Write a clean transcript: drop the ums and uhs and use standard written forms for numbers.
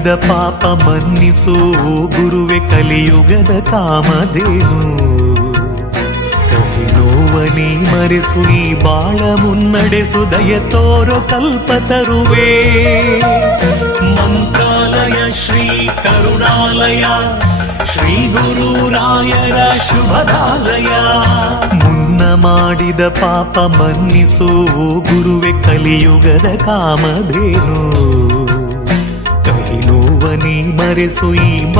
ಮಾಡಿದ ಪಾಪ ಮನ್ನಿಸೋ ಗುರುವೆ ಕಲಿಯುಗದ ಕಾಮಧೇನು. ಕಹಿ ನೋವನಿ ಮರೆಸು ಈ ಬಾಳ ಮುನ್ನಡೆಸು ದಯ ತೋರೋ ಕಲ್ಪತರುವೆ. ಮಂತ್ರಾಲಯ ಶ್ರೀ ಕರುಣಾಲಯ ಶ್ರೀ ಗುರುರಾಯರ ಶುಭದಾಲಯ. ಮುನ್ನ ಮಾಡಿದ ಪಾಪ ಮನ್ನಿಸೋ ಗುರುವೆ ಕಲಿಯುಗದ ಕಾಮಧೇನು. ಕಹಿ ನೋವನಿ ಮರೆಸು ಈ